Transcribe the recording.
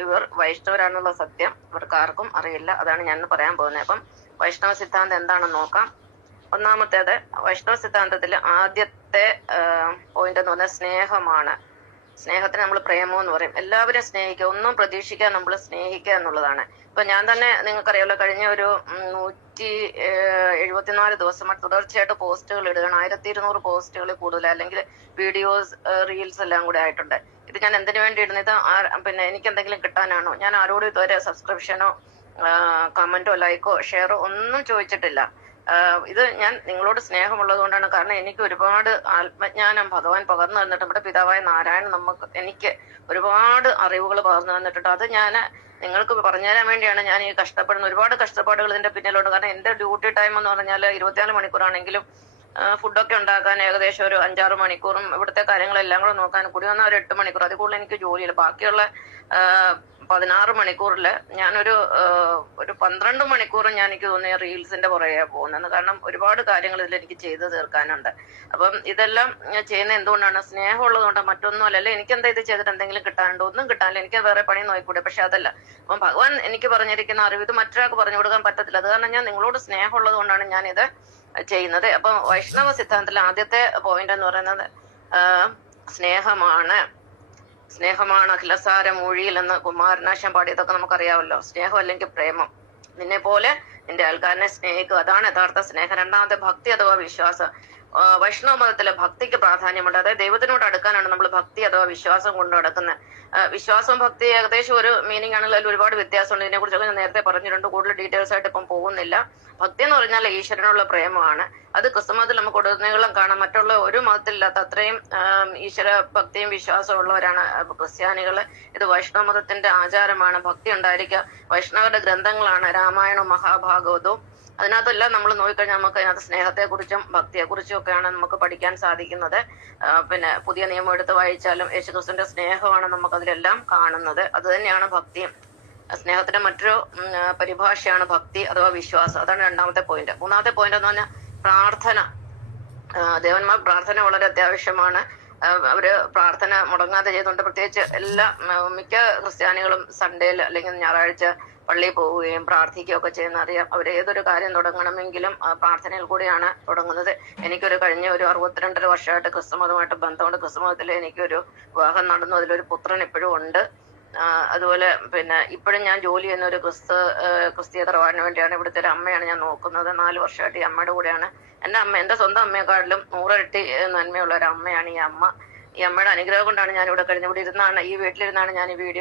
ഇവർ വൈഷ്ണവരാണെന്നുള്ള സത്യം ഇവർക്ക് ആർക്കും അറിയില്ല. അതാണ് ഞാൻ പറയാൻ പോകുന്നത്. അപ്പം വൈഷ്ണവ സിദ്ധാന്തം എന്താണെന്ന് നോക്കാം. ഒന്നാമത്തേത്, വൈഷ്ണവ സിദ്ധാന്തത്തിൽ ആദ്യത്തെ പോയിന്റ് എന്ന് പറഞ്ഞാൽ സ്നേഹമാണ്. സ്നേഹത്തിന് നമ്മൾ പ്രേമം എന്ന് പറയും. എല്ലാവരും സ്നേഹിക്കുക, ഒന്നും പ്രതീക്ഷിക്കാൻ നമ്മൾ സ്നേഹിക്കുക എന്നുള്ളതാണ്. ഇപ്പൊ ഞാൻ തന്നെ നിങ്ങൾക്കറിയാലോ, കഴിഞ്ഞ ഒരു 174 ദിവസമായിട്ട് തുടർച്ചയായിട്ട് പോസ്റ്റുകൾ ഇടുകയാണ്. 1200 പോസ്റ്റുകളിൽ കൂടുതൽ, അല്ലെങ്കിൽ വീഡിയോസ്, റീൽസ് എല്ലാം കൂടെ ആയിട്ടുണ്ട്. ഇത് ഞാൻ എന്തിനു വേണ്ടി ഇടുന്നത്? പിന്നെ എനിക്ക് എന്തെങ്കിലും കിട്ടാനാണോ? ഞാൻ ആരോടും ഇതുവരെ സബ്സ്ക്രിപ്ഷനോ കമന്റോ ലൈക്കോ ഷെയറോ ഒന്നും ചോദിച്ചിട്ടില്ല. ഇത് ഞാൻ നിങ്ങളോട് സ്നേഹമുള്ളത് കൊണ്ടാണ്. കാരണം എനിക്ക് ഒരുപാട് ആത്മജ്ഞാനം ഭഗവാൻ പകർന്നു തന്നിട്ട്, നമ്മുടെ പിതാവായ നാരായണൻ എനിക്ക് ഒരുപാട് അറിവുകൾ പകർന്നു തന്നിട്ടുണ്ട്. അത് ഞാൻ നിങ്ങൾക്ക് പറഞ്ഞുതരാൻ വേണ്ടിയാണ് ഞാൻ ഈ കഷ്ടപ്പെടുന്നത്. ഒരുപാട് കഷ്ടപ്പാടുകൾ ഇതിന്റെ പിന്നിലുണ്ട്. കാരണം എന്റെ ഡ്യൂട്ടി ടൈം എന്ന് പറഞ്ഞാൽ 24 മണിക്കൂറാണെങ്കിലും ഫുഡൊക്കെ ഉണ്ടാക്കാൻ ഏകദേശം ഒരു 5-6 മണിക്കൂറും, ഇവിടുത്തെ കാര്യങ്ങളെല്ലാം കൂടെ നോക്കാൻ കൂടി വന്നാൽ ഒരു 8 മണിക്കൂർ. അതിൽ കൂടുതൽ എനിക്ക് ജോലിയില്ല. ബാക്കിയുള്ള 16 മണിക്കൂറിൽ ഞാനൊരു 12 മണിക്കൂറും എനിക്ക് തോന്നിയ റീൽസിന്റെ പുറകെ പോകുന്നത്. കാരണം ഒരുപാട് കാര്യങ്ങൾ ഇതിൽ എനിക്ക് ചെയ്തു തീർക്കാനുണ്ട്. അപ്പം ഇതെല്ലാം ചെയ്യുന്ന എന്തുകൊണ്ടാണ്? സ്നേഹമുള്ളത് കൊണ്ട്, മറ്റൊന്നും അല്ലല്ലോ. എനിക്ക് എന്താ ഇത് ചെയ്തിട്ട് എന്തെങ്കിലും കിട്ടാനുണ്ടോ? ഒന്നും കിട്ടാനില്ല. എനിക്ക് വേറെ പണി നോക്കിക്കൂടെ? പക്ഷെ അതല്ല. അപ്പം ഭഗവാൻ എനിക്ക് പറഞ്ഞിരിക്കുന്ന അറിവ് ഇത് മറ്റൊരാൾക്ക് പറഞ്ഞു കൊടുക്കാൻ പറ്റത്തില്ല. അത് കാരണം ഞാൻ നിങ്ങളോട് സ്നേഹമുള്ളത് കൊണ്ടാണ് ഞാൻ ഇത് ചെയ്യുന്നത്. അപ്പൊ വൈഷ്ണവ സിദ്ധാന്തത്തിലെ ആദ്യത്തെ പോയിന്റ് എന്ന് പറയുന്നത് സ്നേഹമാണ്. സ്നേഹമാണ് അഖിലസാര മൂഴിയിൽ എന്ന് കുമാരനാശൻ പാടിയതൊക്കെ നമുക്കറിയാമല്ലോ. സ്നേഹം അല്ലെങ്കിൽ പ്രേമം. നിന്നെ പോലെ നിന്റെ ആൾക്കാരനെ സ്നേഹിക്കുക, അതാണ് യഥാർത്ഥ സ്നേഹം. രണ്ടാമത്തെ ഭക്തി അഥവാ വിശ്വാസം. വൈഷ്ണവ മതത്തിലെ ഭക്തിക്ക് പ്രാധാന്യമുണ്ട്. അതായത് ദൈവത്തിനോട് അടുക്കാനാണ് നമ്മൾ ഭക്തി അഥവാ വിശ്വാസം കൊണ്ട് നടക്കുന്നത്. വിശ്വാസം ഭക്തി ഏകദേശം ഒരു മീനിങ് ആണെങ്കിൽ അതിൽ ഒരുപാട് വ്യത്യാസമുണ്ട്. ഇതിനെ കുറിച്ചൊക്കെ ഞാൻ നേരത്തെ പറഞ്ഞിട്ടുണ്ട്. കൂടുതൽ ഡീറ്റെയിൽസ് ആയിട്ട് ഇപ്പം പോകുന്നില്ല. ഭക്തി എന്ന് പറഞ്ഞാൽ ഈശ്വരനുള്ള പ്രേമമാണ്. അത് ക്രിസ്തുമതത്തിൽ നമുക്ക് ഉടനീളം കാണാം. മറ്റുള്ള ഒരു മതത്തിലില്ലാത്ത അത്രയും ഈശ്വര ഭക്തിയും വിശ്വാസവും ഉള്ളവരാണ് ക്രിസ്ത്യാനികള്. ഇത് വൈഷ്ണവ മതത്തിന്റെ ആചാരമാണ്. ഭക്തി ഉണ്ടായിരിക്കുക. വൈഷ്ണവരുടെ ഗ്രന്ഥങ്ങളാണ് രാമായണവും മഹാഭാഗവതവും. അതിനകത്തെല്ലാം നമ്മൾ നോക്കിക്കഴിഞ്ഞാൽ നമുക്ക് അതിനകത്ത് സ്നേഹത്തെക്കുറിച്ചും ഭക്തിയെക്കുറിച്ചും ഒക്കെയാണ് നമുക്ക് പഠിക്കാൻ സാധിക്കുന്നത്. പിന്നെ പുതിയ നിയമം എടുത്ത് വായിച്ചാലും യേശുക്രിസ്തുവിന്റെ സ്നേഹമാണ് നമുക്ക് അതിലെല്ലാം കാണുന്നത്. അത് തന്നെയാണ് ഭക്തിയും. സ്നേഹത്തിന്റെ മറ്റൊരു പരിഭാഷയാണ് ഭക്തി അഥവാ വിശ്വാസം. അതാണ് രണ്ടാമത്തെ പോയിന്റ്. മൂന്നാമത്തെ പോയിന്റ് എന്ന് പറഞ്ഞാൽ പ്രാർത്ഥന. ദേവന്മാർ പ്രാർത്ഥന വളരെ അത്യാവശ്യമാണ്. അവര് പ്രാർത്ഥന മുടങ്ങാതെ ചെയ്തുകൊണ്ട്, പ്രത്യേകിച്ച് മിക്ക ക്രിസ്ത്യാനികളും സൺഡേയിൽ അല്ലെങ്കിൽ ഞായറാഴ്ച പള്ളിയിൽ പോവുകയും പ്രാർത്ഥിക്കുകയും ഒക്കെ ചെയ്യുന്ന അറിയാം. അവർ ഏതൊരു കാര്യം തുടങ്ങണമെങ്കിലും പ്രാർത്ഥനയിൽ കൂടിയാണ് തുടങ്ങുന്നത്. എനിക്കൊരു കഴിഞ്ഞ ഒരു 62.5 വർഷമായിട്ട് ക്രിസ്തുമതമായിട്ട് ബന്ധമുണ്ട്. ക്രിസ്തുമതത്തിൽ എനിക്കൊരു വിവാഹം നടന്നു. അതിലൊരു പുത്രൻ ഇപ്പോഴും ഉണ്ട്. അതുപോലെ പിന്നെ ഇപ്പോഴും ഞാൻ ജോലി ചെയ്യുന്ന ഒരു ക്രിസ്തീയ തറവാടിന് വേണ്ടിയാണ്. ഇവിടുത്തെ ഒരു അമ്മയാണ് ഞാൻ നോക്കുന്നത്. 4 വർഷമായിട്ട് ഈ അമ്മയുടെ കൂടെയാണ്. എന്റെ സ്വന്തം അമ്മയെക്കാട്ടിലും 100 ഇരട്ടി നന്മയുള്ള ഒരു അമ്മയാണ് ഈ അമ്മ. ഈ അമ്മയുടെ അനുഗ്രഹം കൊണ്ടാണ് ഞാൻ ഇവിടെ കഴിഞ്ഞ ഇവിടെ ഇരുന്നാണ്, ഈ വീട്ടിലിരുന്നാണ് ഞാൻ ഈ വീഡിയോ